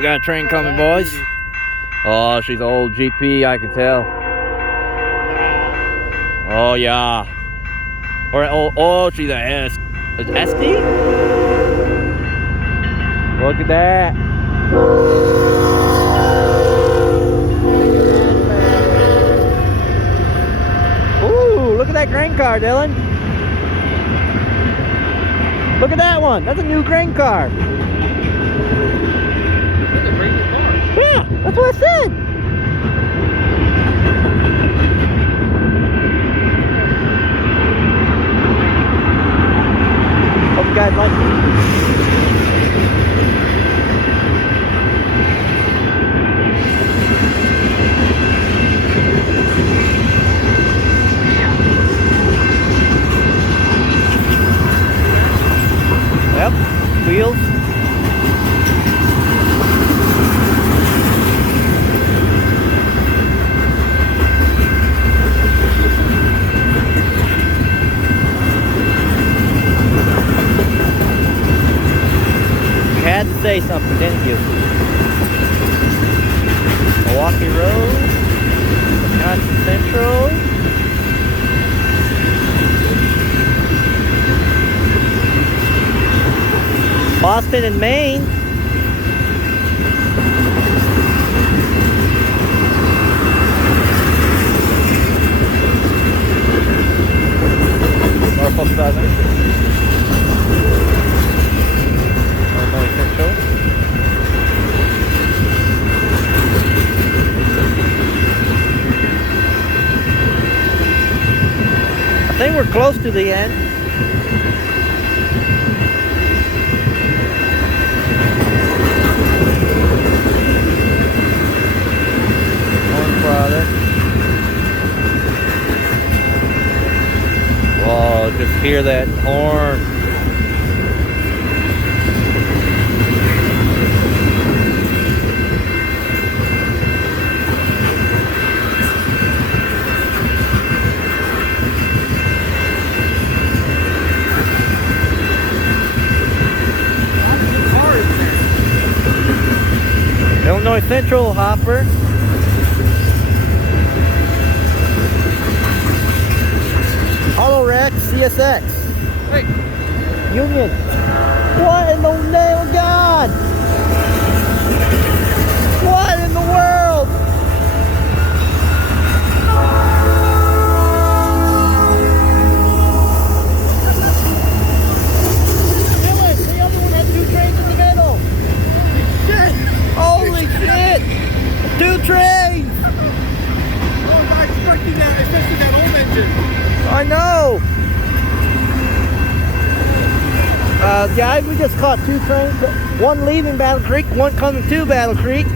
we got a train coming, boys. Oh, she's old GP, I can tell. Oh, yeah. Or, oh, she's a SD? Look at that. Ooh, look at that grain car, Dylan. Look at that one. That's a new grain car. That's a brand new car. Yeah, that's what I said. Hope you guys like it. Yep, wheels. You had to say something, didn't you? Milwaukee Road, Wisconsin Central. Boston and Maine. Norfolk Southern. Illinois Central. I think we're close to the end. Oh, just hear that horn. Illinois Central hopper. Auto Rex CSX. Hey. Union. What in the name of God? What in the world? Dylan, the other one had two trains in the middle. Shit. Holy shit! Two trains! I was not expecting that, especially that old engine. I know. Guys, we just caught two trains. One leaving Battle Creek, one coming to Battle Creek.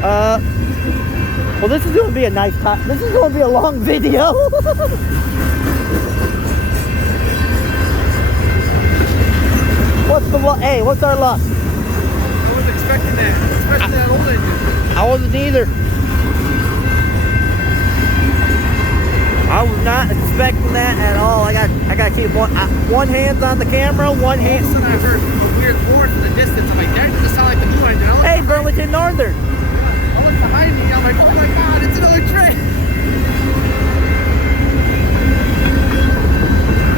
Well, this is going to be a nice time. This is going to be a long video. Hey, what's our luck? I wasn't expecting that, especially that old engine. I wasn't either. I was not expecting that at all. I got to keep one hand on the camera, one hand. All of a sudden I heard a weird horn from the distance. I'm like, that doesn't sound like the new engine. Hey, Burlington Northern. I looked behind me. I'm like, oh my God, it's another train.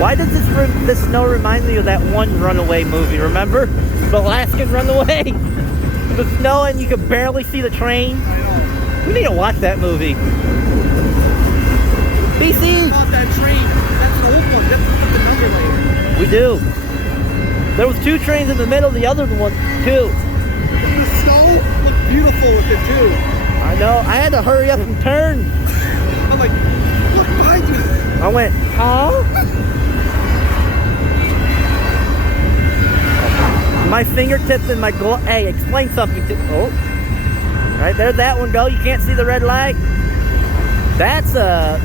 Why does this snow remind me of that one Runaway movie? Remember, the Alaskan Runaway? The snow and you could barely see the train. I know. We need to watch that movie. BC. Not that train. That's an old one. That's put the number later. We do. There was two trains in the middle. The other one too. The snow looked beautiful with it too. I know. I had to hurry up and turn. I'm like, look behind you. I went, huh? My fingertips and my glove. Hey, explain something to. Oh, right there, that one go. You can't see the red light. That's a.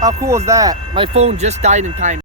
How cool is that? My phone just died in time.